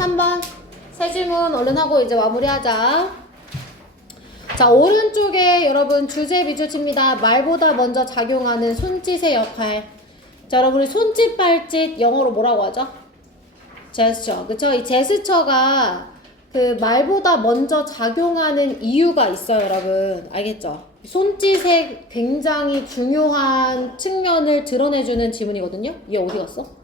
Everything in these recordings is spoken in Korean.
3번 세 질문 얼른 하고 이제 마무리하자. 자, 오른쪽에 여러분 주제 미주치입니다. 말보다 먼저 작용하는 손짓의 역할. 자, 여러분 우리 손짓 발짓 영어로 뭐라고 하죠? 제스처. 그쵸? 이 제스처가 그 말보다 먼저 작용하는 이유가 있어요, 여러분. 알겠죠? 손짓의 굉장히 중요한 측면을 드러내주는 지문이거든요. 얘 어디 갔어?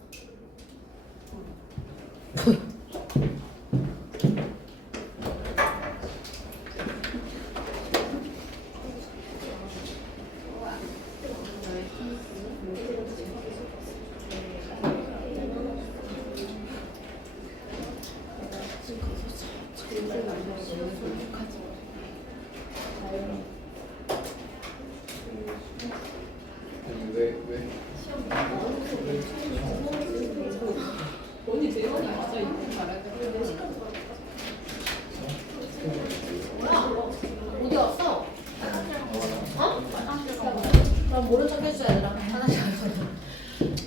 왜? 언니 재현이 맞아 이거 뭐야? 어디 갔어? 어? 그럼 모른 척 해주자 얘들아. 하나씩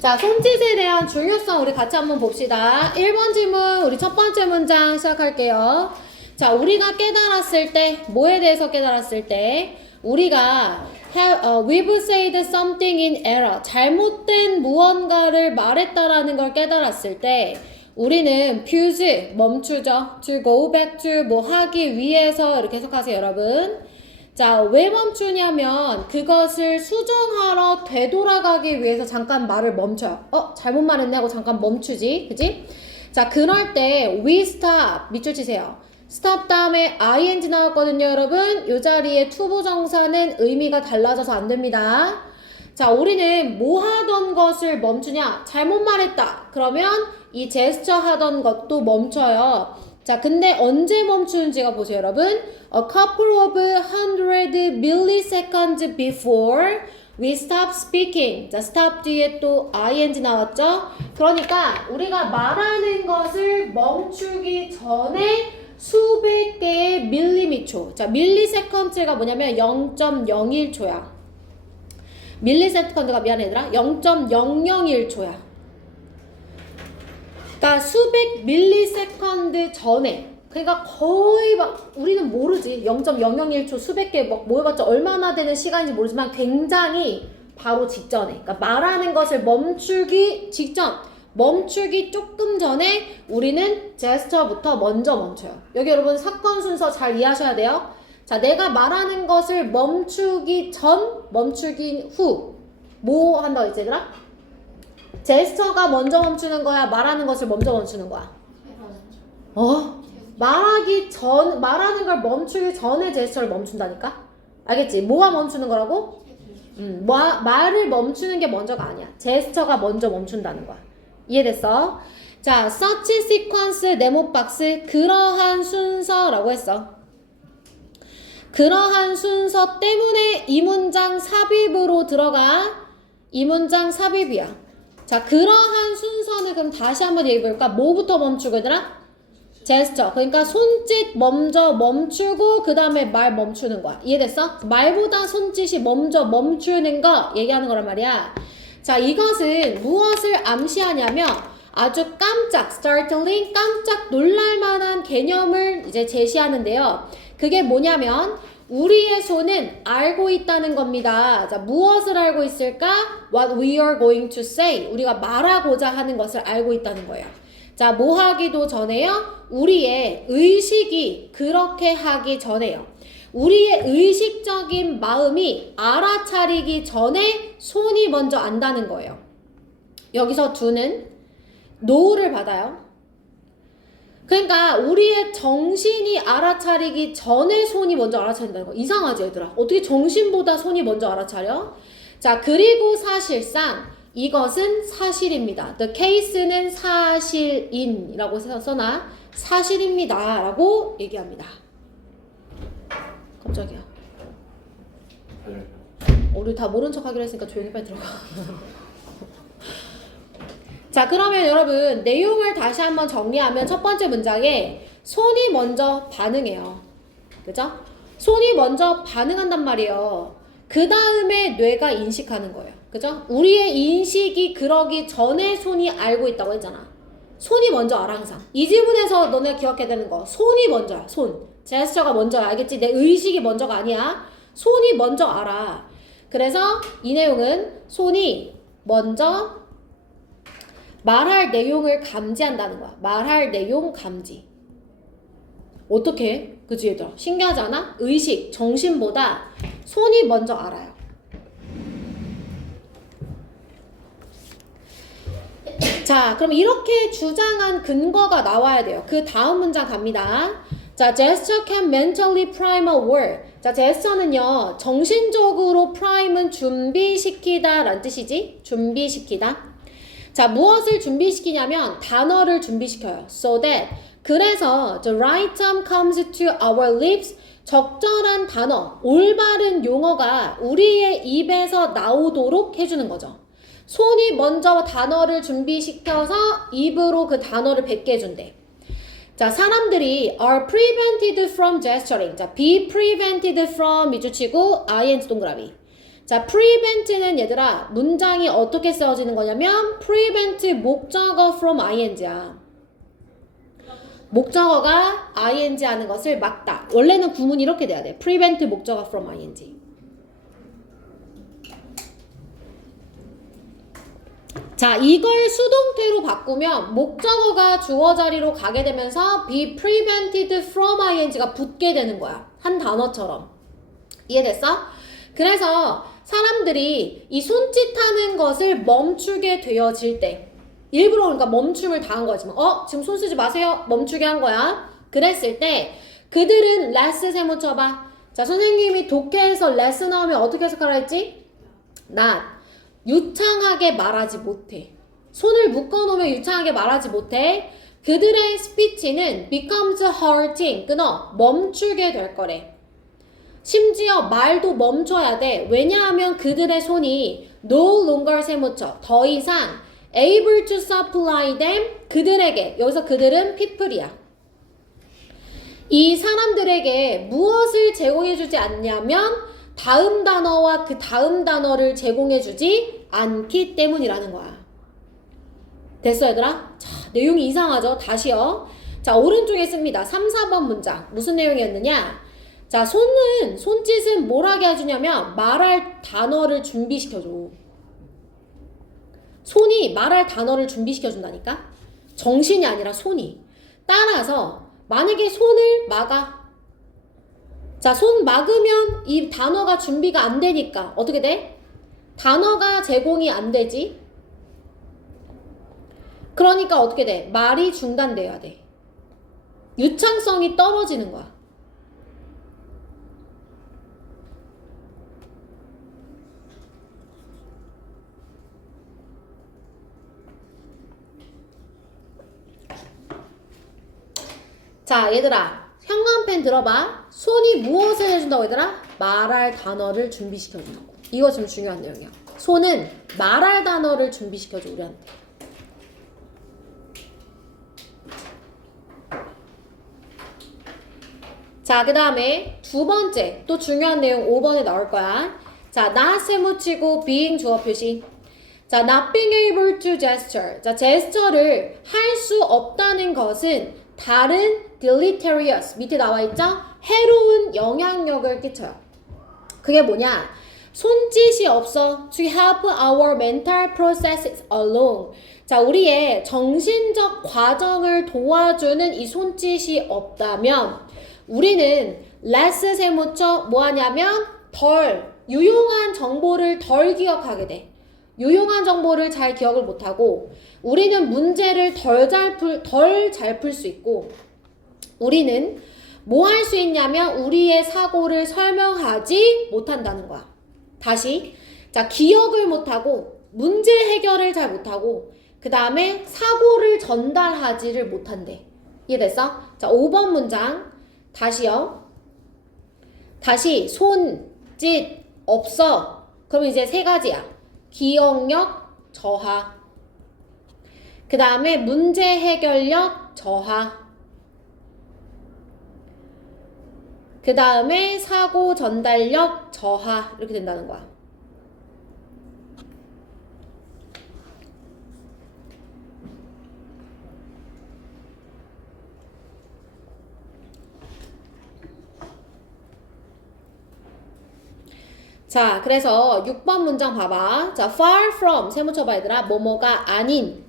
자, 손짓에 대한 중요성 우리 같이 한번 봅시다. 1번 질문 우리 첫 번째 문장 시작할게요. 자, 우리가 깨달았을 때 뭐에 대해서 깨달았을 때 우리가 we've said something in error 잘못된 무언가를 말했다라는 걸 깨달았을 때 우리는 fuse 멈추죠. to go back to 뭐 하기 위해서 이렇게 해석하세요 여러분. 자, 왜 멈추냐면 그것을 수정하러 되돌아가기 위해서 잠깐 말을 멈춰요. 잘못 말했네 하고 잠깐 멈추지. 그지? 자, 그럴 때 we stop 밑줄 치세요. stop 다음에 ing 나왔거든요 여러분. 이 자리에 투부정사는 의미가 달라져서 안 됩니다. 자, 우리는 뭐 하던 것을 멈추냐? 잘못 말했다. 그러면 이 제스처 하던 것도 멈춰요. 자, 근데 언제 멈추는지가 보세요 여러분. A couple of 100 milliseconds before we stop speaking. 자, stop 뒤에 또 ing 나왔죠? 그러니까 우리가 말하는 것을 멈추기 전에 수백 개의 밀리미초. 자, 밀리세컨드가 뭐냐면 0.01초야. 밀리세컨드가 미안해 얘들아. 0.001초야. 그러니까 수백 밀리세컨드 전에, 그러니까 거의 막 우리는 모르지 0.001초 수백 개 막 모여봤자 얼마나 되는 시간인지 모르지만 굉장히 바로 직전에, 그러니까 말하는 것을 멈추기 직전, 멈추기 조금 전에 우리는 제스처부터 먼저 멈춰요. 여기 여러분 사건 순서 잘 이해하셔야 돼요. 자, 내가 말하는 것을 멈추기 전, 멈추기 후 뭐 한다고 했지 얘들아? 제스처가 먼저 멈추는 거야? 말하는 것을 먼저 멈추는 거야? 말하는 걸 멈추기 전에 제스처를 멈춘다니까? 알겠지? 뭐가 멈추는 거라고? 말을 멈추는 게 먼저가 아니야. 제스처가 먼저 멈춘다는 거야. 이해됐어? 자, such sequence, 네모 박스, 그러한 순서라고 했어. 그러한 순서 때문에 이 문장 삽입으로 들어가. 이 문장 삽입이야. 자, 그러한 순서는 그럼 다시 한번 얘기해볼까? 뭐부터 멈추고 얘들아? 제스처. 그러니까 손짓 먼저 멈추고 그 다음에 말 멈추는 거야. 이해됐어? 말보다 손짓이 먼저 멈추는 거 얘기하는 거란 말이야. 자, 이것은 무엇을 암시하냐면 아주 깜짝, startling, 깜짝 놀랄만한 개념을 이제 제시하는데요. 그게 뭐냐면 우리의 손은 알고 있다는 겁니다. 자, 무엇을 알고 있을까? What we are going to say. 우리가 말하고자 하는 것을 알고 있다는 거예요. 자, 뭐 하기도 전에요? 우리의 의식이 그렇게 하기 전에요. 우리의 의식적인 마음이 알아차리기 전에 손이 먼저 안다는 거예요. 여기서 do는 know를 받아요. 그러니까 우리의 정신이 알아차리기 전에 손이 먼저 알아차린다는 거. 이상하지 얘들아? 어떻게 정신보다 손이 먼저 알아차려? 자, 그리고 사실상 이것은 사실입니다. The case는 사실인이라고 써놔. 사실입니다 라고 얘기합니다. 깜짝이야. 우리 다 모른 척 하기로 했으니까 조용히 빨리 들어가. 자, 그러면 여러분 내용을 다시 한번 정리하면 첫 번째 문장에 손이 먼저 반응해요. 그죠? 손이 먼저 반응한단 말이에요. 그 다음에 뇌가 인식하는 거예요. 그죠? 우리의 인식이 그러기 전에 손이 알고 있다고 했잖아. 손이 먼저 알아 항상. 이 질문에서 너네 기억해야 되는 거 손이 먼저야. 손. 제스처가 먼저야. 알겠지? 내 의식이 먼저가 아니야. 손이 먼저 알아. 그래서 이 내용은 손이 먼저 말할 내용을 감지한다는 거야. 말할 내용 감지. 어떻게 해? 그치 얘들아? 신기하지 않아? 의식, 정신보다 손이 먼저 알아요. 자, 그럼 이렇게 주장한 근거가 나와야 돼요. 그 다음 문장 갑니다. 자, gesture can mentally prime a word. 자, gesture는요, 정신적으로 prime은 준비시키다 라는 뜻이지? 준비시키다. 자, 무엇을 준비시키냐면 단어를 준비시켜요. So that 그래서 the right term comes to our lips. 적절한 단어, 올바른 용어가 우리의 입에서 나오도록 해주는 거죠. 손이 먼저 단어를 준비시켜서 입으로 그 단어를 뱉게 해준대. 자, 사람들이 are prevented from gesturing. 자, be prevented from 미주치고 ing 동그라미. 자, prevent는 얘들아 문장이 어떻게 쓰여지는 거냐면 prevent 목적어 from ing야. 목적어가 ing 하는 것을 막다. 원래는 구문이 이렇게 돼야 돼. prevent 목적어 from ing. 자, 이걸 수동태로 바꾸면 목적어가 주어 자리로 가게 되면서 be prevented from ing가 붙게 되는 거야. 한 단어처럼. 이해됐어? 그래서 사람들이 이 손짓하는 것을 멈추게 되어질 때 일부러 그러니까 멈춤을 당한 거지만 지금 손 쓰지 마세요. 멈추게 한 거야. 그랬을 때 그들은 less 세모 쳐봐. 자, 선생님이 독해에서 less 나오면 어떻게 해석하라 했지? not. 유창하게 말하지 못해. 손을 묶어놓으면 유창하게 말하지 못해. 그들의 스피치는 becomes halting. 끊어. 멈추게 될 거래. 심지어 말도 멈춰야 돼. 왜냐하면 그들의 손이 no longer 세모쳐. 더 이상 able to supply them. 그들에게. 여기서 그들은 people이야. 이 사람들에게 무엇을 제공해주지 않냐면 다음 단어와 그 다음 단어를 제공해주지 않기 때문이라는 거야. 됐어 얘들아? 자, 내용이 이상하죠? 다시요. 자, 오른쪽에 씁니다. 3, 4번 문장. 무슨 내용이었느냐? 자, 손짓은 뭘 하게 해주냐면 말할 단어를 준비시켜줘. 손이 말할 단어를 준비시켜준다니까? 정신이 아니라 손이. 따라서 만약에 손을 막아. 자, 손 막으면 이 단어가 준비가 안 되니까 어떻게 돼? 단어가 제공이 안 되지? 그러니까 어떻게 돼? 말이 중단돼야 돼. 유창성이 떨어지는 거야. 자, 얘들아. 형광펜 들어봐. 손이 무엇을 해준다고 얘들아? 말할 단어를 준비시켜준다고. 이거 지금 중요한 내용이야. 손은 말할 단어를 준비시켜줘 우리한테. 자, 그 다음에 두 번째 또 중요한 내용 5번에 나올 거야. 자, not 세모치고 being 주어 표시. 자, not being able to gesture. 자, 제스처를 할 수 없다는 것은 다른 deleterious 밑에 나와 있죠? 해로운 영향력을 끼쳐요. 그게 뭐냐? 손짓이 없어. To help our mental processes along. 자, 우리의 정신적 과정을 도와주는 이 손짓이 없다면 우리는 less 세모쳐 뭐 하냐면 덜 유용한 정보를 덜 기억하게 돼. 유용한 정보를 잘 기억을 못하고 우리는 문제를 덜 잘 풀 수 있고 우리는 뭐 할 수 있냐면 우리의 사고를 설명하지 못한다는 거야. 다시 자, 기억을 못하고 문제 해결을 잘 못하고 그 다음에 사고를 전달하지를 못한대. 이해됐어? 자, 5번 문장 다시요. 다시 손짓 없어. 그럼 이제 세 가지야. 기억력 저하. 그 다음에 문제 해결력 저하. 그 다음에 사고 전달력 저하. 이렇게 된다는 거야. 자, 그래서 6번 문장 봐봐. 자, far from 세모 쳐봐 얘들아. 뭐뭐가 아닌.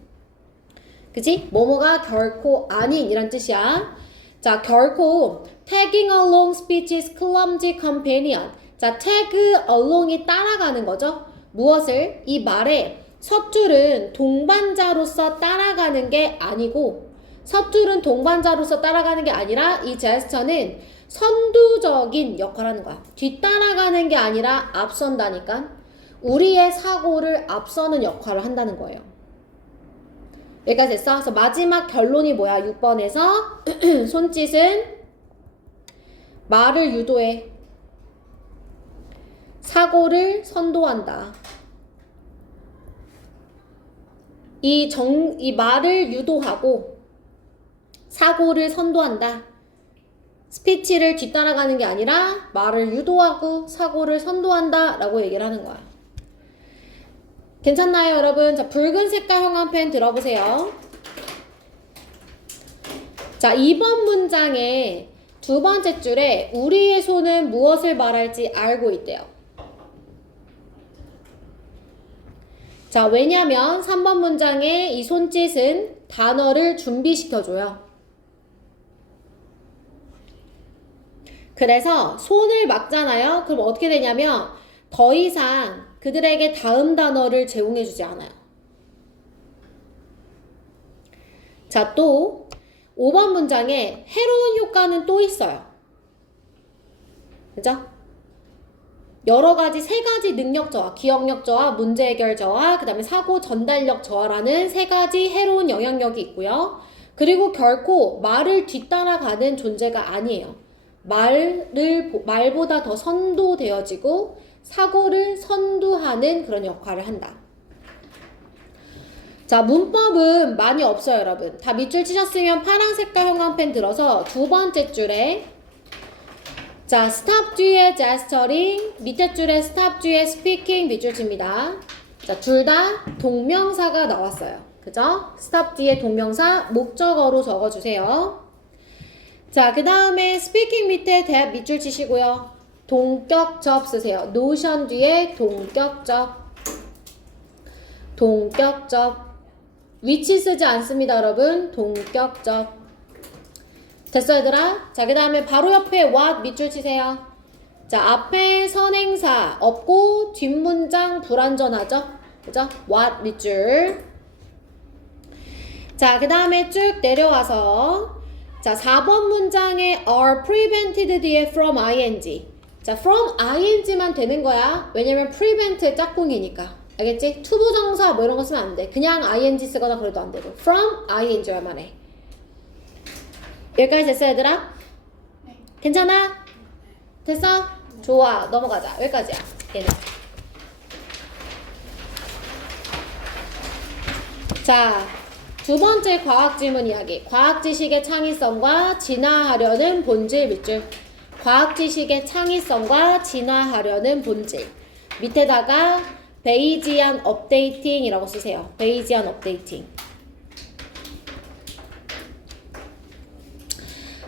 그치? 뭐뭐가 결코 아닌 이란 뜻이야. 자, 결코 tagging along speech's clumsy companion. 자, tag along이 따라가는 거죠. 무엇을? 이 말에 섭줄은 동반자로서 따라가는 게 아니고 섭줄은 동반자로서 따라가는 게 아니라 이 제스처는 선두적인 역할을 하는 거야. 뒤따라가는 게 아니라 앞선다니까. 우리의 사고를 앞서는 역할을 한다는 거예요. 여기까지 됐어? 그래서 마지막 결론이 뭐야? 6번에서 손짓은 말을 유도해. 사고를 선도한다. 이 말을 유도하고 사고를 선도한다. 스피치를 뒤따라가는 게 아니라 말을 유도하고 사고를 선도한다 라고 얘기를 하는 거야. 괜찮나요 여러분? 자, 붉은 색깔 형광펜 들어보세요. 자, 2번 문장의 두 번째 줄에 우리의 손은 무엇을 말할지 알고 있대요. 자, 왜냐면 3번 문장의 이 손짓은 단어를 준비시켜줘요. 그래서 손을 막잖아요. 그럼 어떻게 되냐면 더 이상 그들에게 다음 단어를 제공해주지 않아요. 자, 또 5번 문장에 해로운 효과는 또 있어요. 그죠? 여러 가지 세 가지 능력 저하, 기억력 저하, 문제 해결 저하, 그 다음에 사고 전달력 저하라는 세 가지 해로운 영향력이 있고요. 그리고 결코 말을 뒤따라가는 존재가 아니에요. 말보다 더 선도되어지고 사고를 선두하는 그런 역할을 한다. 자, 문법은 많이 없어요, 여러분. 다 밑줄 치셨으면 파란 색깔 형광펜 들어서 두 번째 줄에 자, stop 뒤에 gesturing, 밑에 줄에 stop 뒤에 speaking 밑줄 칩니다. 자, 둘 다 동명사가 나왔어요. 그죠? stop 뒤에 동명사 목적어로 적어주세요. 자, 그 다음에 speaking 밑에 that 밑줄 치시고요. 동격접 쓰세요. notion 뒤에 동격접. 동격접. 위치 쓰지 않습니다, 여러분. 동격접. 됐어, 얘들아? 자, 그 다음에 바로 옆에 what 밑줄 치세요. 자, 앞에 선행사 없고 뒷문장 불완전하죠? 그죠? what 밑줄. 자, 그 다음에 쭉 내려와서 자, 4번 문장에 are prevented 뒤에 from ing. 자, from ing만 되는 거야. 왜냐면 prevent 짝꿍이니까. 알겠지? 투부정사 뭐 이런 거 쓰면 안 돼. 그냥 ing 쓰거나 그래도 안 되고. from ing여야만 해. 여기까지 됐어, 얘들아? 네. 괜찮아? 됐어? 좋아. 넘어가자. 여기까지야. 얘는. 자, 두 번째 과학 질문 이야기. 과학 지식의 창의성과 진화하려는 본질 밑줄. 과학 지식의 창의성과 진화하려는 본질. 밑에다가 베이지안 업데이팅이라고 쓰세요. 베이지안 업데이팅.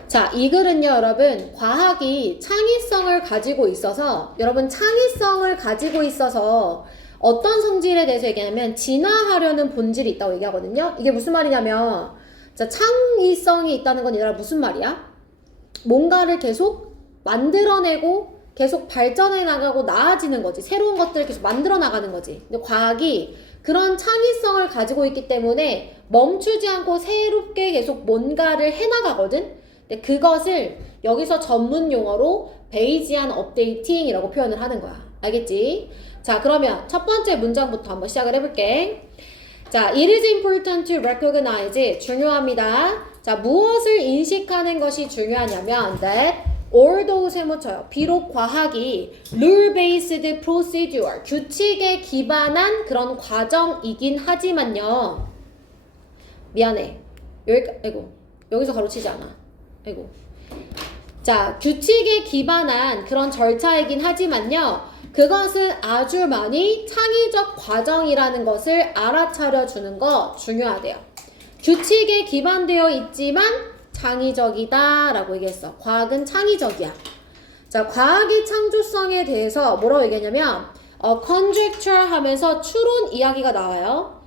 자, 이 글은요, 여러분, 과학이 창의성을 가지고 있어서, 여러분, 창의성을 가지고 있어서 어떤 성질에 대해서 얘기하냐면, 진화하려는 본질이 있다고 얘기하거든요. 이게 무슨 말이냐면, 자, 창의성이 있다는 건 얘들아 무슨 말이야? 뭔가를 계속 만들어내고, 계속 발전해 나가고 나아지는 거지. 새로운 것들을 계속 만들어 나가는 거지. 근데 과학이 그런 창의성을 가지고 있기 때문에 멈추지 않고 새롭게 계속 뭔가를 해나가거든? 근데 그것을 여기서 전문 용어로 베이지안 업데이팅이라고 표현을 하는 거야. 알겠지? 자, 그러면 첫 번째 문장부터 한번 시작을 해볼게. 자, it is important to recognize. 중요합니다. 자, 무엇을 인식하는 것이 중요하냐면 that although 세모 쳐요. 비록 과학이 rule-based procedure, 규칙에 기반한 그런 과정이긴 하지만요. 미안해. 여기서 가로치지 않아. 자, 규칙에 기반한 그런 절차이긴 하지만요. 그것은 아주 많이 창의적 과정이라는 것을 알아차려 주는 거 중요하대요. 규칙에 기반되어 있지만 창의적이다 라고 얘기했어. 과학은 창의적이야. 자, 과학의 창조성에 대해서 뭐라고 얘기하냐면 conjecture 하면서 추론 이야기가 나와요.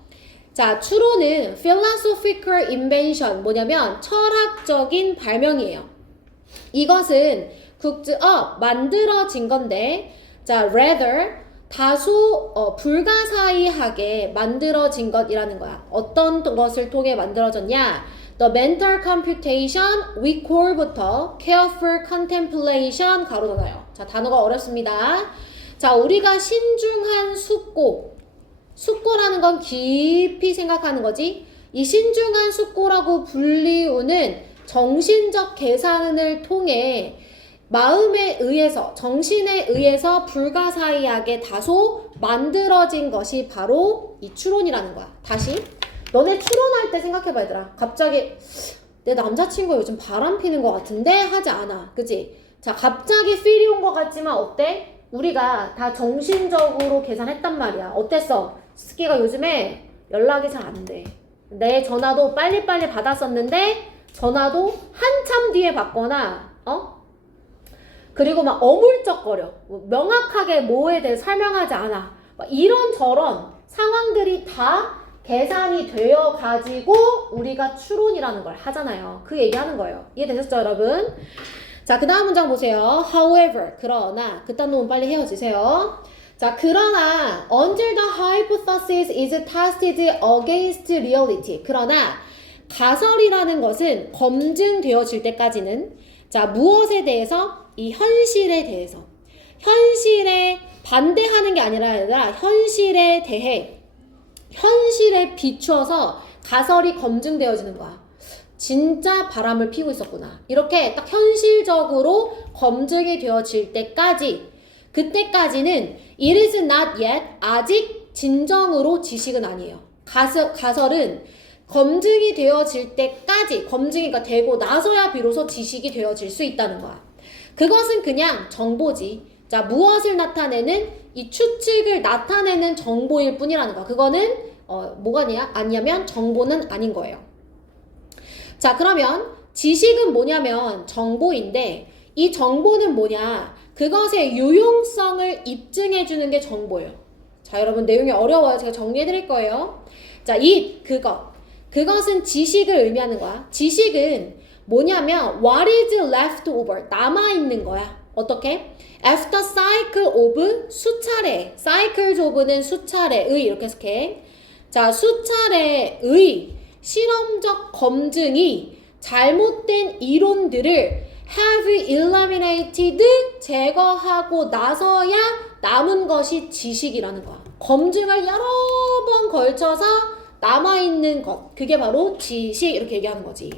자, 추론은 philosophical invention 뭐냐면 철학적인 발명이에요. 이것은 만들어진 건데 자, rather 다소 불가사의하게 만들어진 것이라는 거야. 어떤 것을 통해 만들어졌냐? The mental computation we call부터 careful contemplation 가로 닫아요. 자, 단어가 어렵습니다. 자, 우리가 신중한 숙고라는 건 깊이 생각하는 거지. 이 신중한 숙고라고 불리우는 정신적 계산을 통해 마음에 의해서, 정신에 의해서 불가사의하게 다소 만들어진 것이 바로 이 추론이라는 거야. 다시. 너네 추론할 때 생각해봐 얘들아. 갑자기 내 남자친구가 요즘 바람 피는 것 같은데 하지 않아. 그치? 자, 갑자기 필이 온 것 같지만 어때? 우리가 다 정신적으로 계산했단 말이야. 어땠어? 스키가 요즘에 연락이 잘 안 돼. 내 전화도 빨리빨리 받았었는데 전화도 한참 뒤에 받거나 그리고 막 어물쩍거려. 명확하게 뭐에 대해 설명하지 않아. 이런저런 상황들이 다 계산이 되어 가지고 우리가 추론이라는 걸 하잖아요. 그 얘기하는 거예요. 이해되셨죠, 여러분? 자, 그 다음 문장 보세요. However, 그러나 그딴 놈은 빨리 헤어지세요. 자, 그러나 until the hypothesis is tested against reality. 그러나 가설이라는 것은 검증되어질 때까지는 자, 무엇에 대해서? 이 현실에 대해서. 현실에 반대하는 게 아니라 현실에 대해 현실에 비추어서 가설이 검증되어지는 거야. 진짜 바람을 피우고 있었구나. 이렇게 딱 현실적으로 검증이 되어질 때까지 그때까지는 it is not yet 아직 진정으로 지식은 아니에요. 가설은 검증이 되어질 때까지 검증이 되고 나서야 비로소 지식이 되어질 수 있다는 거야. 그것은 그냥 정보지. 자, 무엇을 나타내는 이 추측을 나타내는 정보일 뿐이라는 거야. 그거는 뭐가 아니냐면 정보는 아닌 거예요. 자, 그러면 지식은 뭐냐면 정보인데 이 정보는 뭐냐? 그것의 유용성을 입증해 주는 게 정보예요. 자, 여러분 내용이 어려워요. 제가 정리해 드릴 거예요. 자, 그것은 지식을 의미하는 거야. 지식은 뭐냐면 what is left over 남아있는 거야. 어떻게? After cycle of 수차례 cycles of는 수차례의 이렇게 해석해. 자, 수차례의 실험적 검증이 잘못된 이론들을 have eliminated 제거하고 나서야 남은 것이 지식이라는 거야. 검증을 여러 번 걸쳐서 남아있는 것 그게 바로 지식 이렇게 얘기하는 거지.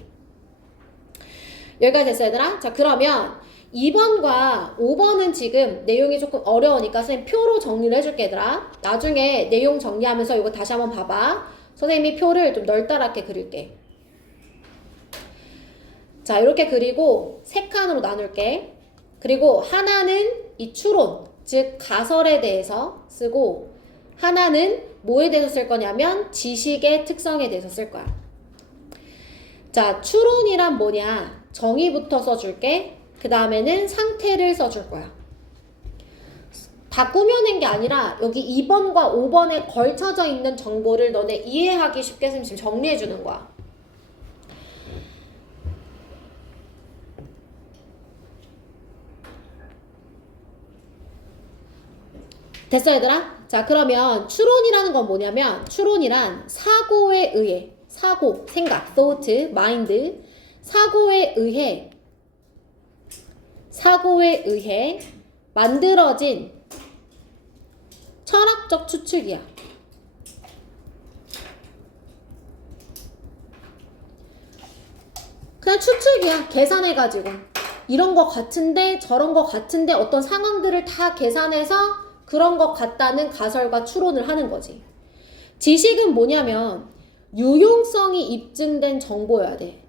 여기까지 됐어 얘들아? 자, 그러면 2번과 5번은 지금 내용이 조금 어려우니까 선생님 표로 정리를 해줄게 얘들아. 나중에 내용 정리하면서 이거 다시 한번 봐봐. 선생님이 표를 좀 널따랗게 그릴게. 자, 이렇게 그리고 세 칸으로 나눌게. 그리고 하나는 이 추론, 즉 가설에 대해서 쓰고 하나는 뭐에 대해서 쓸 거냐면 지식의 특성에 대해서 쓸 거야. 자, 추론이란 뭐냐? 정의부터 써줄게. 그 다음에는 상태를 써줄 거야. 다 꾸며낸 게 아니라 여기 2번과 5번에 걸쳐져 있는 정보를 너네 이해하기 쉽게 선생님 지금 정리해 주는 거야. 됐어 얘들아? 자, 그러면 추론이라는 건 뭐냐면 추론이란 사고에 의해 사고, 생각, thought, mind 사고에 의해 만들어진 철학적 추측이야. 그냥 추측이야. 계산해가지고 이런 거 같은데 저런 거 같은데 어떤 상황들을 다 계산해서 그런 것 같다는 가설과 추론을 하는 거지. 지식은 뭐냐면 유용성이 입증된 정보여야 돼.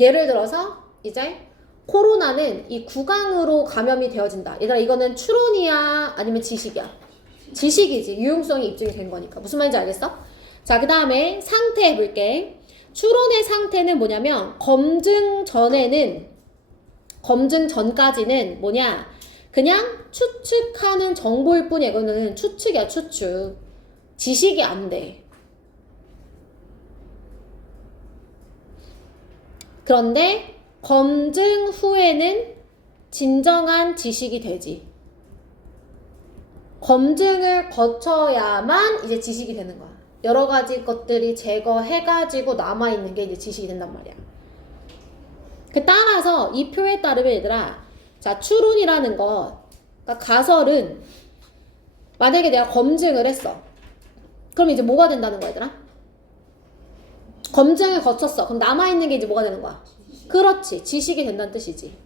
예를 들어서 이제 코로나는 이 구강으로 감염이 되어진다. 얘들아 이거는 추론이야 아니면 지식이야? 지식이지. 유용성이 입증이 된 거니까. 무슨 말인지 알겠어? 자, 그 다음에 상태 해볼게. 추론의 상태는 뭐냐면 검증 전까지는 뭐냐? 그냥 추측하는 정보일 뿐이야. 이거는 추측이야, 추측. 지식이 안 돼. 그런데 검증 후에는 진정한 지식이 되지. 검증을 거쳐야만 이제 지식이 되는 거야. 여러 가지 것들이 제거해가지고 남아있는 게 이제 지식이 된단 말이야. 따라서 이 표에 따르면 얘들아, 자, 추론이라는 것, 그러니까 가설은 만약에 내가 검증을 했어. 그럼 이제 뭐가 된다는 거야, 얘들아? 검증을 거쳤어. 그럼 남아있는 게 이제 뭐가 되는 거야? 그렇지. 지식이 된다는 뜻이지.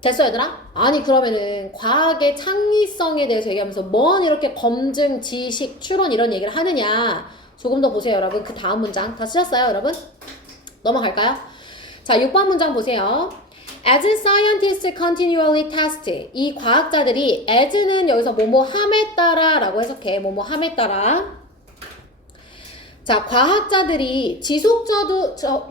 됐어, 얘들아? 아니, 그러면은 과학의 창의성에 대해서 얘기하면서 뭔 이렇게 검증, 지식, 추론 이런 얘기를 하느냐. 조금 더 보세요, 여러분. 그 다음 문장 다 쓰셨어요, 여러분? 넘어갈까요? 자, 6번 문장 보세요. As scientists continually test. 이 과학자들이 as는 여기서 뭐뭐함에 따라 라고 해석해. 뭐뭐함에 따라. 자, 과학자들이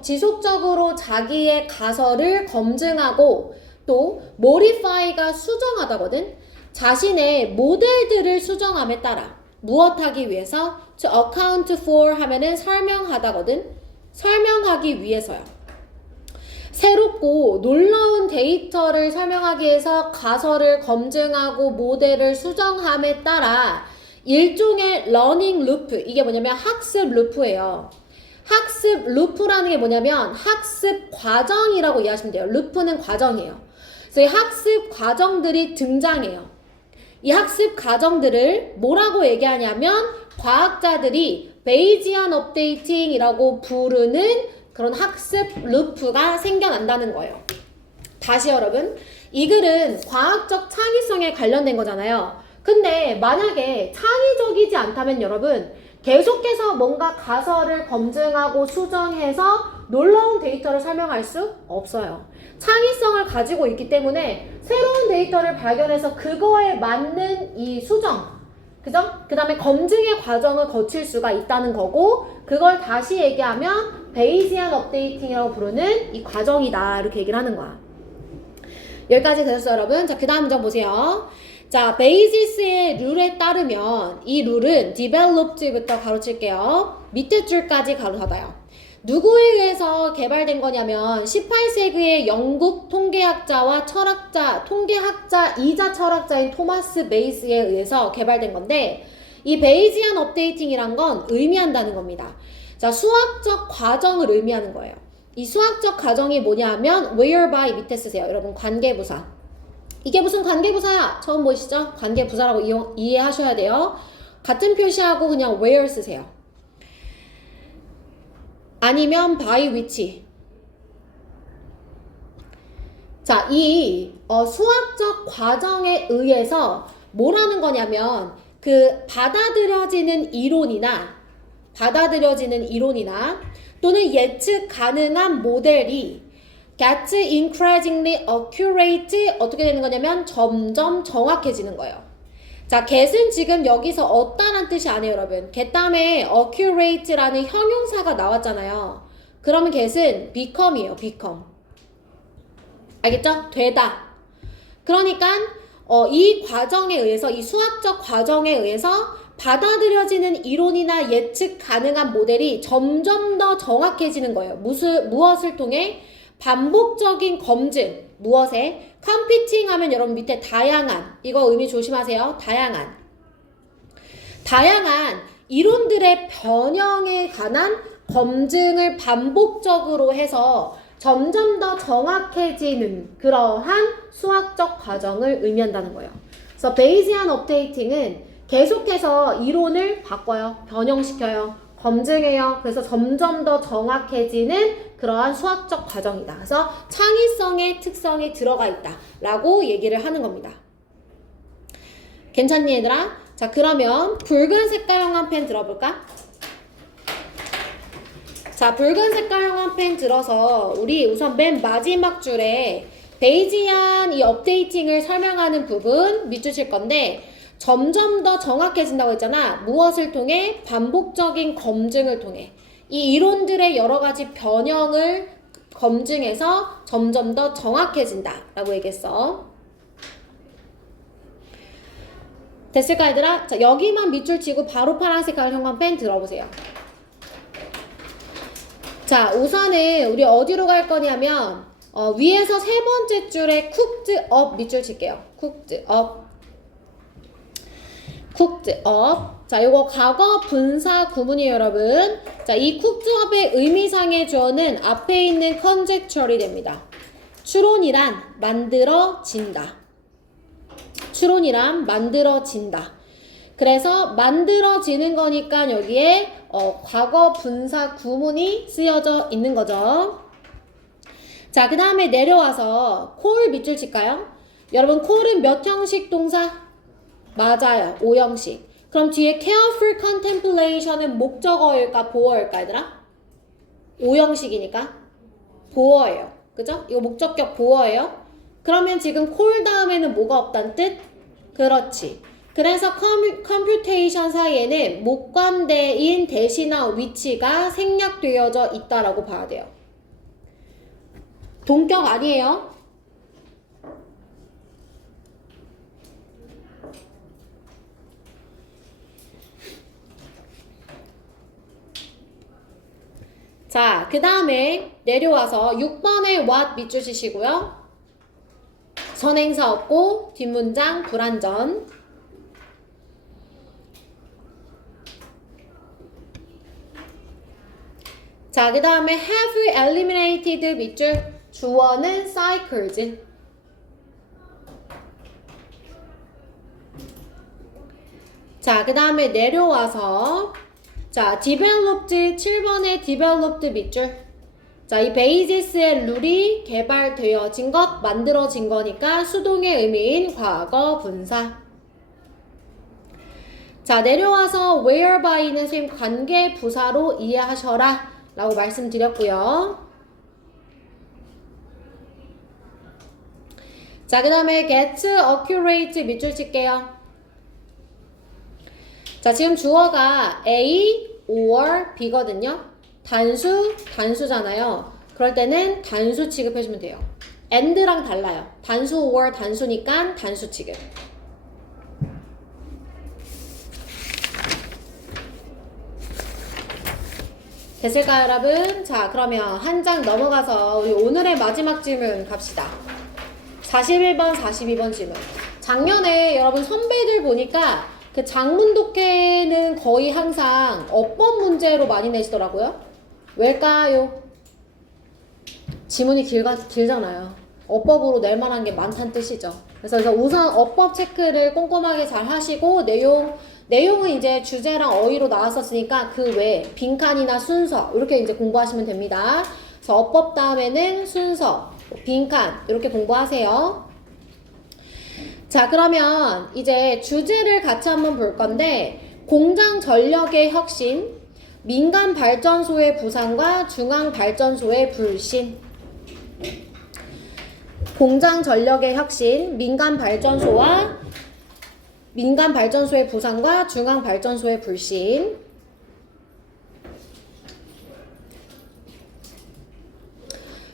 지속적으로 자기의 가설을 검증하고 또 modify가 수정하다거든. 자신의 모델들을 수정함에 따라 무엇하기 위해서? to account for 하면은 설명하다거든. 설명하기 위해서요. 새롭고 놀라운 데이터를 설명하기 위해서 가설을 검증하고 모델을 수정함에 따라 일종의 러닝 루프, 이게 뭐냐면 학습 루프예요. 학습 루프라는 게 뭐냐면 학습 과정이라고 이해하시면 돼요. 루프는 과정이에요. 그래서 이 학습 과정들이 등장해요. 이 학습 과정들을 뭐라고 얘기하냐면 과학자들이 베이지안 업데이팅이라고 부르는 그런 학습 루프가 생겨난다는 거예요. 다시 여러분, 이 글은 과학적 창의성에 관련된 거잖아요. 근데 만약에 창의적이지 않다면 여러분, 계속해서 뭔가 가설을 검증하고 수정해서 놀라운 데이터를 설명할 수 없어요. 창의성을 가지고 있기 때문에 새로운 데이터를 발견해서 그거에 맞는 이 수정, 그죠? 그 다음에 검증의 과정을 거칠 수가 있다는 거고, 그걸 다시 얘기하면 베이지안 업데이팅이라고 부르는 이 과정이다, 이렇게 얘기를 하는 거야. 여기까지 되셨어요, 여러분? 자, 그 다음 문장 보세요. 자, 베이지스의 룰에 따르면 이 룰은 developed부터 가로칠게요. 밑에 줄까지 가로 닫아요. 누구에 의해서 개발된 거냐면 18세기의 영국 통계학자와 통계학자이자 철학자인 토마스 메이스에 의해서 개발된 건데, 이 베이지안 업데이팅이란 건 의미한다는 겁니다. 자, 수학적 과정을 의미하는 거예요. 이 수학적 과정이 뭐냐 하면 whereby 밑에 쓰세요. 여러분, 관계부사. 이게 무슨 관계부사야? 처음 보시죠? 관계부사라고 이해하셔야 돼요. 같은 표시하고 그냥 where 쓰세요. 아니면 by which. 자, 이 수학적 과정에 의해서 뭐라는 거냐면 그 받아들여지는 이론이나 또는 예측 가능한 모델이 gets increasingly accurate, 어떻게 되는 거냐면 점점 정확해지는 거예요. 자, get은 지금 여기서 얻다란 뜻이 아니에요, 여러분. get 다음에 accurate라는 형용사가 나왔잖아요. 그러면 get은 become이에요, become. 알겠죠? 되다. 그러니까 이 과정에 의해서, 이 수학적 과정에 의해서 받아들여지는 이론이나 예측 가능한 모델이 점점 더 정확해지는 거예요. 무엇을 통해? 반복적인 검증. 무엇에? 컴피팅 하면 여러분 밑에 다양한, 이거 의미 조심하세요. 다양한 이론들의 변형에 관한 검증을 반복적으로 해서 점점 더 정확해지는 그러한 수학적 과정을 의미한다는 거예요. 그래서 베이지안 업데이팅은 계속해서 이론을 바꿔요. 변형시켜요. 검증해요. 그래서 점점 더 정확해지는 그러한 수학적 과정이다. 그래서 창의성의 특성이 들어가 있다 라고 얘기를 하는 겁니다. 괜찮니, 얘들아? 자, 그러면 붉은 색깔 형광펜 들어볼까? 자, 자, 붉은 색깔형한 펜 들어서 우리 우선 맨 마지막 줄에 베이지안 이 업데이팅을 설명하는 부분 밑주실 건데 점점 더 정확해진다고 했잖아. 무엇을 통해? 반복적인 검증을 통해. 이 이론들의 여러 가지 변형을 검증해서 점점 더 정확해진다 라고 얘기했어. 됐을까 얘들아? 자, 여기만 밑줄 치고 바로 파란색 형광 펜 들어보세요. 자, 우선은 우리 어디로 갈 거냐면 위에서 세 번째 줄에 cooked up 밑줄 칠게요. cooked up. cooked up. 자, 요거 과거 분사 구문이에요, 여러분. 자, 이 cooked up의 의미상의 주어는 앞에 있는 conjecture이 됩니다. 추론이란 만들어진다. 추론이란 만들어진다. 그래서 만들어지는 거니까 여기에 과거 분사 구문이 쓰여져 있는 거죠. 자, 그 다음에 내려와서 콜 밑줄 칠까요? 여러분 콜은 몇 형식 동사? 맞아요. 5형식. 그럼 뒤에 careful contemplation은 목적어일까 보어일까 얘들아? 5형식이니까 보어예요. 그죠? 이거 목적격 보어예요. 그러면 지금 콜 다음에는 뭐가 없단 뜻? 그렇지. 그래서 computation 사이에는 목관대인 대시나 위치가 생략되어져 있다라고 봐야 돼요. 동격 아니에요? 자, 그 다음에 내려와서 6번에 what 밑줄 치시고요. 선행사 없고 뒷문장 불완전. 자, 그 다음에 have eliminated 밑줄 주어는 cycles. 자, 그 다음에 내려와서 자, developed 7번에 developed 밑줄. 자, 이 베이지스의 룰이 개발되어진 것, 만들어진 거니까 수동의 의미인 과거 분사. 자, 내려와서 whereby,는 선생님 관계 부사로 이해하셔라 라고 말씀드렸고요. 자, 그 다음에 get accurate 밑줄 칠게요. 자, 지금 주어가 A or B거든요. 단수잖아요. 그럴 때는 단수 취급해주면 돼요. and랑 달라요. 단수 or 단수니까 단수 취급. 됐을까요, 여러분? 자, 그러면 한 장 넘어가서 우리 오늘의 마지막 질문 갑시다. 41번, 42번 질문. 작년에 여러분 선배들 보니까 그 장문 독해는 거의 항상 어법 문제로 많이 내시더라고요. 왜일까요? 지문이 길잖아요. 어법으로 낼 만한 게 많다는 뜻이죠. 그래서 우선 어법 체크를 꼼꼼하게 잘 하시고 내용은 이제 주제랑 어휘로 나왔었으니까 그 외에 빈칸이나 순서 이렇게 이제 공부하시면 됩니다. 그래서 어법 다음에는 순서, 빈칸 이렇게 공부하세요. 자, 그러면 이제 주제를 같이 한번 볼 건데 공장 전력의 혁신, 민간 발전소의 부상과 중앙 발전소의 불신. 공장 전력의 혁신, 민간 발전소의 부상과 중앙 발전소의 불신.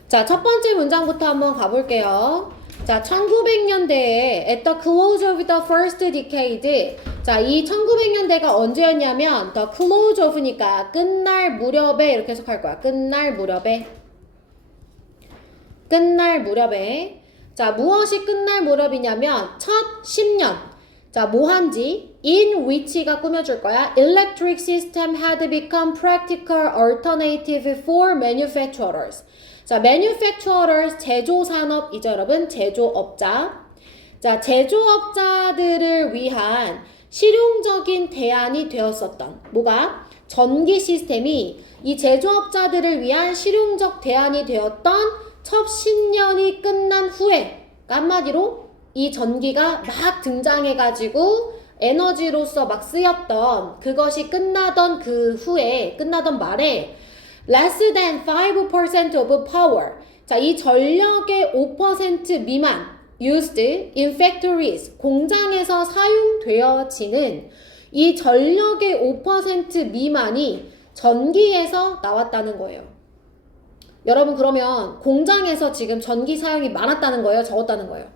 자, 첫 번째 문장부터 한번 가볼게요. 자, 1900년대에 at the close of the first decade. 자, 이 1900년대가 언제였냐면 the close of니까 끝날 무렵에 이렇게 해석할 거야. 끝날 무렵에. 끝날 무렵에. 자, 무엇이 끝날 무렵이냐면 첫 10년. 자, 뭐한지 in which가 꾸며줄 거야. Electric system had become practical alternative for manufacturers. 자, manufacturers 제조산업이죠, 여러분. 제조업자. 자, 제조업자들을 위한 실용적인 대안이 되었었던 뭐가? 전기 시스템이 이 제조업자들을 위한 실용적 대안이 되었던 첫 10년이 끝난 후에, 한마디로 이 전기가 막 등장해가지고 에너지로서 막 쓰였던 그것이 끝나던 그 후에, 끝나던 말에 less than 5% of power. 자, 이 전력의 5% 미만 used in factories. 공장에서 사용되어지는 이 전력의 5% 미만이 전기에서 나왔다는 거예요. 여러분 그러면 공장에서 지금 전기 사용이 많았다는 거예요? 적었다는 거예요?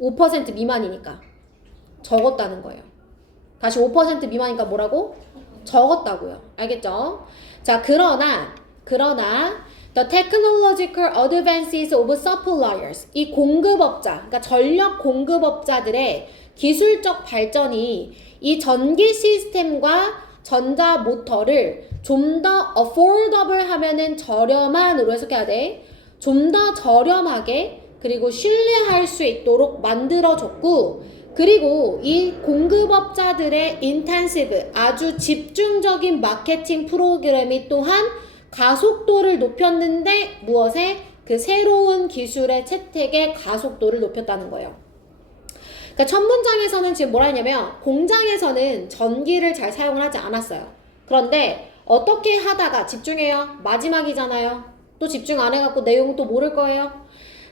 5% 미만이니까 적었다는 거예요. 다시 5% 미만이니까 뭐라고? 적었다고요. 알겠죠? 자, 그러나 the technological advances of suppliers, 이 공급업자, 그러니까 전력 공급업자들의 기술적 발전이 이 전기 시스템과 전자 모터를 좀 더 affordable 하면은 저렴한으로 해석해야 돼. 좀 더 저렴하게 그리고 신뢰할 수 있도록 만들어줬고, 그리고 이 공급업자들의 intensive, 아주 집중적인 마케팅 프로그램이 또한 가속도를 높였는데 무엇에? 그 새로운 기술의 채택의 가속도를 높였다는 거예요. 그러니까 첫 문장에서는 지금 뭐라 했냐면 공장에서는 전기를 잘 사용을 하지 않았어요. 그런데 어떻게 하다가 집중해요. 마지막이잖아요. 또 집중 안 해갖고 내용 또 모를 거예요.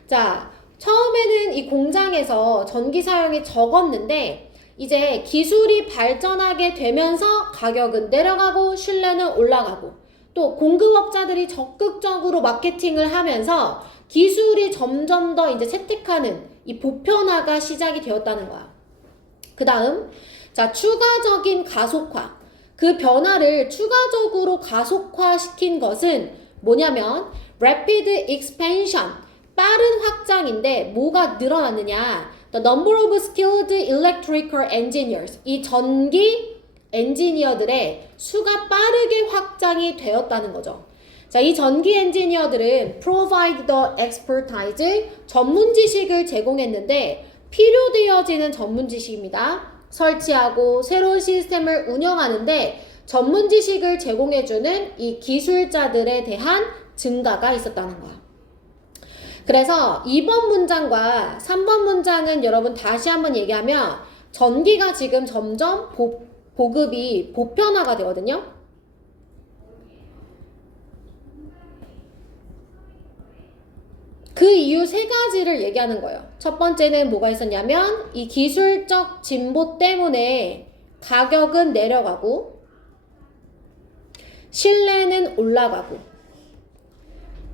자, 처음에는 이 공장에서 전기 사용이 적었는데 이제 기술이 발전하게 되면서 가격은 내려가고 신뢰는 올라가고 또 공급업자들이 적극적으로 마케팅을 하면서 기술이 점점 더 이제 채택하는 이 보편화가 시작이 되었다는 거야. 그 다음, 자, 추가적인 가속화. 그 변화를 추가적으로 가속화시킨 것은 뭐냐면 rapid expansion, 빠른 확장인데 뭐가 늘어났느냐? The number of skilled electrical engineers, 이 전기 엔지니어들의 수가 빠르게 확장이 되었다는 거죠. 자, 이 전기 엔지니어들은 provide the expertise, 전문 지식을 제공했는데 필요되어지는 전문 지식입니다. 설치하고 새로운 시스템을 운영하는데 전문 지식을 제공해주는 이 기술자들에 대한 증가가 있었다는 거야. 그래서 2번 문장과 3번 문장은 여러분 다시 한번 얘기하면 전기가 지금 점점 보급이 보편화가 되거든요. 그 이유 세 가지를 얘기하는 거예요. 첫 번째는 뭐가 있었냐면 이 기술적 진보 때문에 가격은 내려가고 신뢰는 올라가고,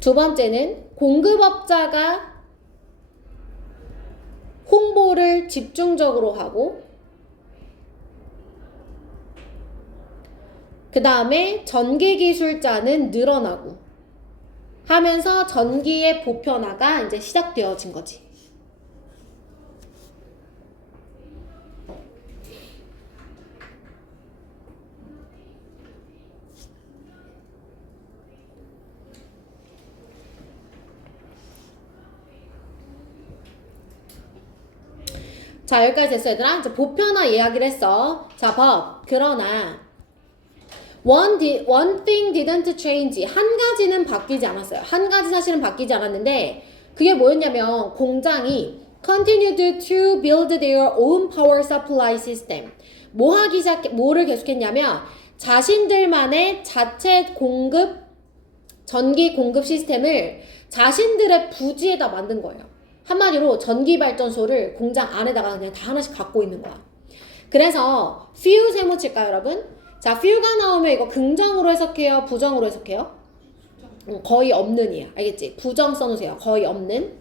두 번째는 공급업자가 홍보를 집중적으로 하고, 그 다음에 전기기술자는 늘어나고 하면서 전기의 보편화가 이제 시작되어진 거지. 자, 여기까지 됐어, 얘들아. 이제 보편화 이야기를 했어. 자, 법. 그러나 one thing didn't change. 한 가지는 바뀌지 않았어요. 한 가지 사실은 바뀌지 않았는데 그게 뭐였냐면 공장이 continued to build their own power supply system. 뭐를 계속했냐면 자신들만의 자체 공급, 전기 공급 시스템을 자신들의 부지에다 만든 거예요. 한마디로 전기 발전소를 공장 안에다가 그냥 다 하나씩 갖고 있는 거야. 그래서 few 세모 칠까요, 여러분? 자, few가 나오면 이거 긍정으로 해석해요? 부정으로 해석해요? 거의 없는이야. 알겠지? 부정 써놓으세요. 거의 없는.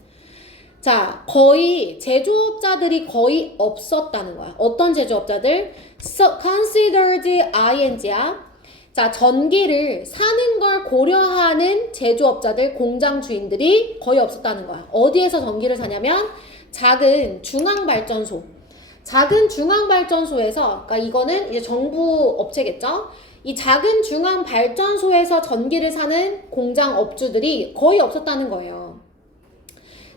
자, 거의 제조업자들이 거의 없었다는 거야. 어떤 제조업자들? considered ing야. 자, 전기를 사는 걸 고려하는 제조업자들, 공장 주인들이 거의 없었다는 거야. 어디에서 전기를 사냐면 작은 중앙발전소. 작은 중앙발전소에서, 그러니까 이거는 이제 정부 업체겠죠? 이 작은 중앙발전소에서 전기를 사는 공장 업주들이 거의 없었다는 거예요.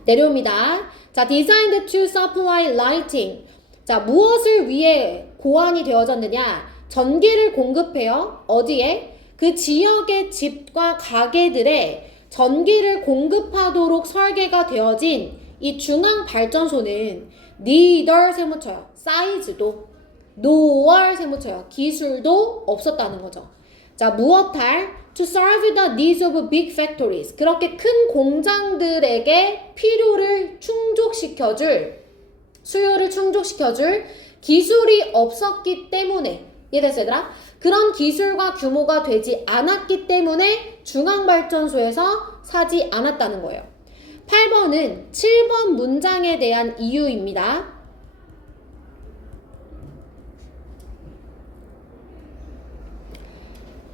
내려옵니다. 자, designed to supply lighting. 자, 무엇을 위해 고안이 되어졌느냐? 전기를 공급해요. 어디에? 그 지역의 집과 가게들에 전기를 공급하도록 설계가 되어진 이 중앙발전소는 neither 세모쳐요. 사이즈도 nor 세모쳐요. 기술도 없었다는 거죠. 자, 무엇할? to serve the needs of big factories. 그렇게 큰 공장들에게 필요를 충족시켜줄, 수요를 충족시켜줄 기술이 없었기 때문에, 이해됐어 얘들아? 그런 기술과 규모가 되지 않았기 때문에 중앙발전소에서 사지 않았다는 거예요. 8번은 7번 문장에 대한 이유입니다.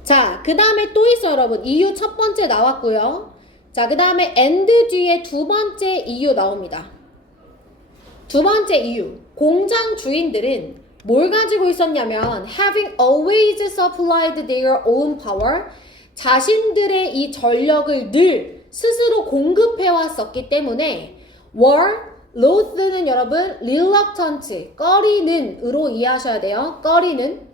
자, 그 다음에 또 있어요, 여러분. 이유 첫 번째 나왔고요. 자, 그 다음에 and 뒤에 두 번째 이유 나옵니다. 두 번째 이유. 공장 주인들은 뭘 가지고 있었냐면 having always supplied their own power, 자신들의 이 전력을 늘 스스로 공급해 왔었기 때문에 were, loath는 여러분 reluctant, 꺼리는 으로 이해하셔야 돼요. 꺼리는.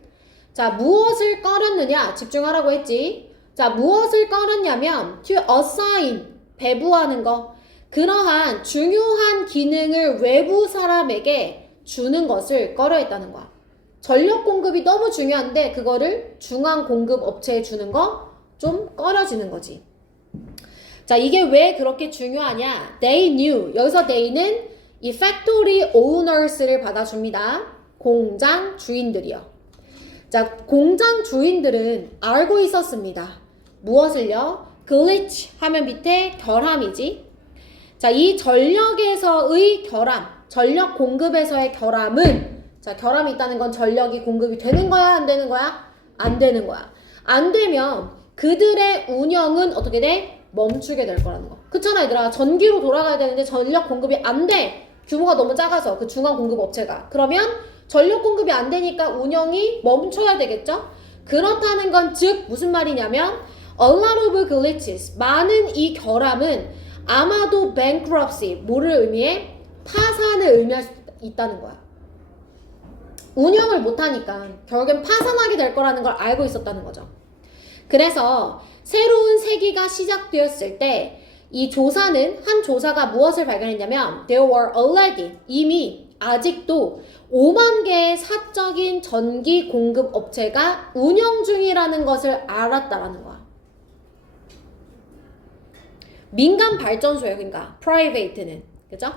자, 무엇을 꺼렸느냐? 집중하라고 했지. 자, 무엇을 꺼렸냐면 to assign, 배부하는 거. 그러한 중요한 기능을 외부 사람에게 주는 것을 꺼려 했다는 거야. 전력 공급이 너무 중요한데 그거를 중앙 공급 업체에 주는 거 좀 꺼려지는 거지. 자, 이게 왜 그렇게 중요하냐? They knew. 여기서 they는 이 factory owners를 받아줍니다. 공장 주인들이요. 자, 공장 주인들은 알고 있었습니다. 무엇을요? glitch 하면 밑에 결함이지. 자, 이 전력에서의 결함, 전력 공급에서의 결함은, 자, 결함이 있다는 건 전력이 공급이 되는 거야, 안 되는 거야? 안 되는 거야. 안 되면 그들의 운영은 어떻게 돼? 멈추게 될 거라는 거. 그렇잖아, 얘들아. 전기로 돌아가야 되는데 전력 공급이 안 돼. 규모가 너무 작아서 그 중앙 공급 업체가. 그러면 전력 공급이 안 되니까 운영이 멈춰야 되겠죠? 그렇다는 건 즉 무슨 말이냐면 a lot of glitches, 많은 이 결함은 아마도 bankruptcy, 뭐를 의미해? 파산을 의미할 수 있다는 거야. 운영을 못하니까 결국엔 파산하게 될 거라는 걸 알고 있었다는 거죠. 그래서 새로운 세기가 시작되었을 때 이 조사는, 한 조사가 무엇을 발견했냐면 there were already, 이미 아직도 5만 개의 사적인 전기 공급 업체가 운영 중이라는 것을 알았다라는 거야. 민간 발전소예요. 그러니까 private는. 그죠?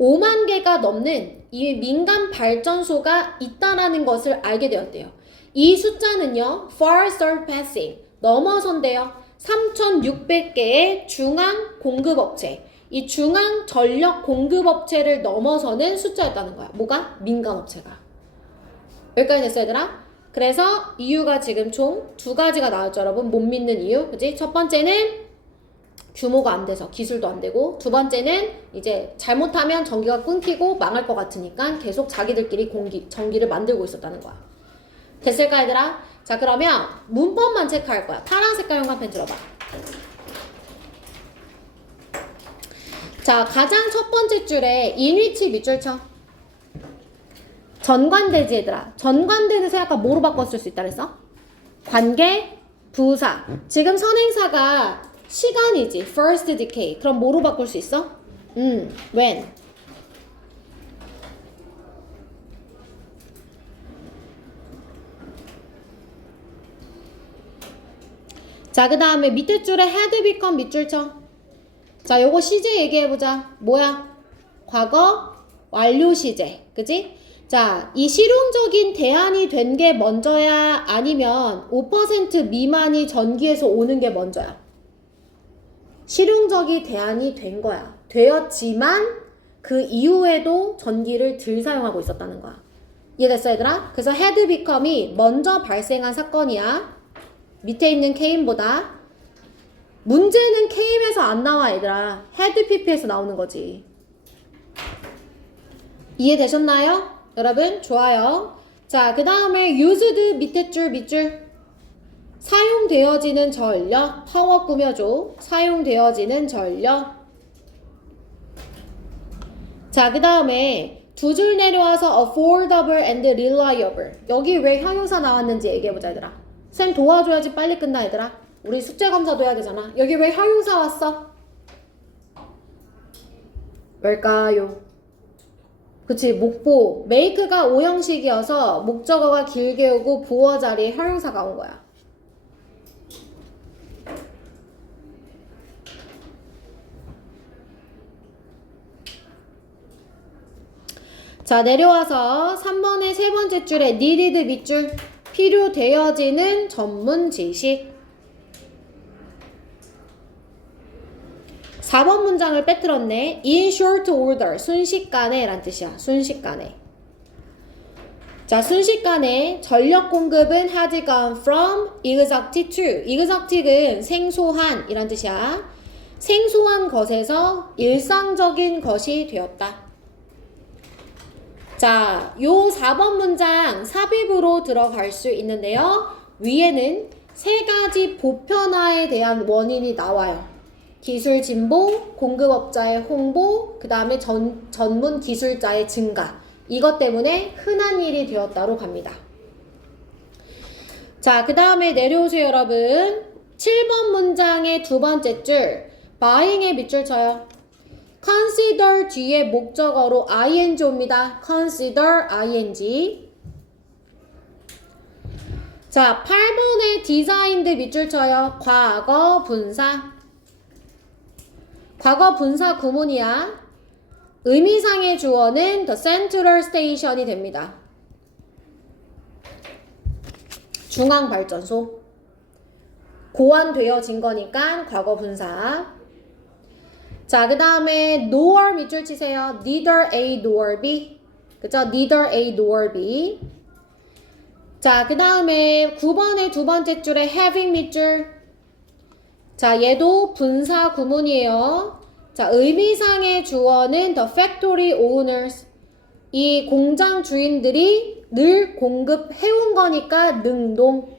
5만 개가 넘는 이 민간 발전소가 있다라는 것을 알게 되었대요. 이 숫자는요, far surpassing, 넘어선대요. 3,600개의 중앙 공급업체, 이 중앙 전력 공급업체를 넘어서는 숫자였다는 거야. 뭐가? 민간업체가. 여기까지 됐어, 얘들아? 그래서 이유가 지금 총 두 가지가 나왔죠, 여러분. 못 믿는 이유. 그치? 첫 번째는 규모가 안 돼서, 기술도 안 되고, 두 번째는 이제 잘못하면 전기가 끊기고 망할 것 같으니까 계속 자기들끼리 전기를 만들고 있었다는 거야. 됐을까, 얘들아? 자, 그러면 문법만 체크할 거야. 파란 색깔 형광펜 들어봐. 자, 가장 첫 번째 줄에 인위치 밑줄 쳐. 전관대지, 얘들아. 전관대는 생각과 뭐로 바꿨을 수 있다 그랬어? 관계, 부사. 지금 선행사가 시간이지. first decade. 그럼 뭐로 바꿀 수 있어? when. 자, 그 다음에 밑에 줄에 had become 밑줄 쳐. 자, 요거 시제 얘기해보자. 뭐야? 과거 완료 시제. 그지? 자, 이 실용적인 대안이 된 게 먼저야? 아니면 5% 미만이 전기에서 오는 게 먼저야? 실용적인 대안이 된 거야. 되었지만 그 이후에도 전기를 덜 사용하고 있었다는 거야. 이해됐어, 얘들아? 그래서 had become이 먼저 발생한 사건이야. 밑에 있는 came보다. 문제는 came에서 안 나와, 얘들아. had pp에서 나오는 거지. 이해되셨나요? 여러분, 좋아요. 자, 그 다음에 used 밑에 줄, 밑줄. 사용되어지는 전력. 파워 꾸며줘. 사용되어지는 전력. 자, 그 다음에 두 줄 내려와서 affordable and reliable. 여기 왜 형용사 나왔는지 얘기해보자, 얘들아. 쌤 도와줘야지 빨리 끝나, 얘들아. 우리 숙제 검사도 해야 되잖아. 여기 왜 형용사 왔어? 왜일까요? 그치, 목보. make가 오형식이어서 목적어가 길게 오고 보어 자리에 형용사가 온 거야. 자, 내려와서 3번의 세 번째 줄에 needed 밑줄 필요되어지는 전문 지식. 4번 문장을 빼뜨렸네. in short order 순식간에 란 뜻이야. 순식간에. 자, 순식간에 전력 공급은 has gone from exotic to. exotic은 생소한 이란 뜻이야. 생소한 것에서 일상적인 것이 되었다. 자, 요 4번 문장 삽입으로 들어갈 수 있는데요. 위에는 세 가지 보편화에 대한 원인이 나와요. 기술 진보, 공급업자의 홍보, 그 다음에 전문 기술자의 증가. 이것 때문에 흔한 일이 되었다로 갑니다. 자, 그 다음에 내려오세요, 여러분. 7번 문장의 두 번째 줄, buying의 밑줄 쳐요. consider 뒤에 목적어로 ing 옵니다. consider ing. 자, 8번에 designed 밑줄 쳐요. 과거 분사. 과거 분사 구문이야. 의미상의 주어는 the central station이 됩니다. 중앙발전소. 고안되어진 거니까 과거 분사. 자, 그 다음에 nor 밑줄 치세요. neither A nor B. 그죠? neither A nor B. 자, 그 다음에 9번의 두 번째 줄에 having 밑줄. 자, 얘도 분사 구문이에요. 자, 의미상의 주어는 the factory owners. 이 공장 주인들이 늘 공급해온 거니까 능동.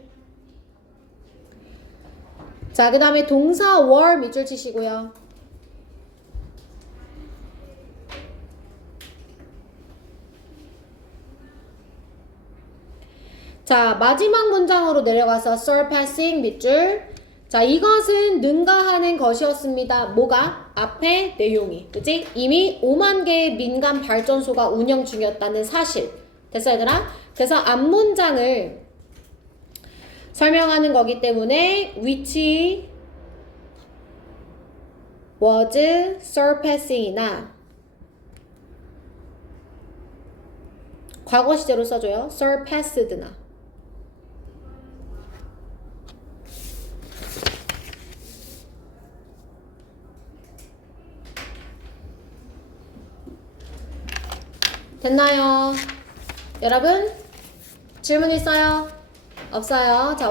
자, 그 다음에 동사 were 밑줄 치시고요. 자, 마지막 문장으로 내려가서 surpassing 밑줄. 자, 이것은 능가하는 것이었습니다. 뭐가? 앞에 내용이. 그치? 이미 5만 개의 민간 발전소가 운영 중이었다는 사실. 됐어, 얘들아? 그래서 앞문장을 설명하는 거기 때문에 which was surpassing이나 과거 시제로 써줘요. surpassed나. 됐나요? 여러분? 질문 있어요? 없어요? 자,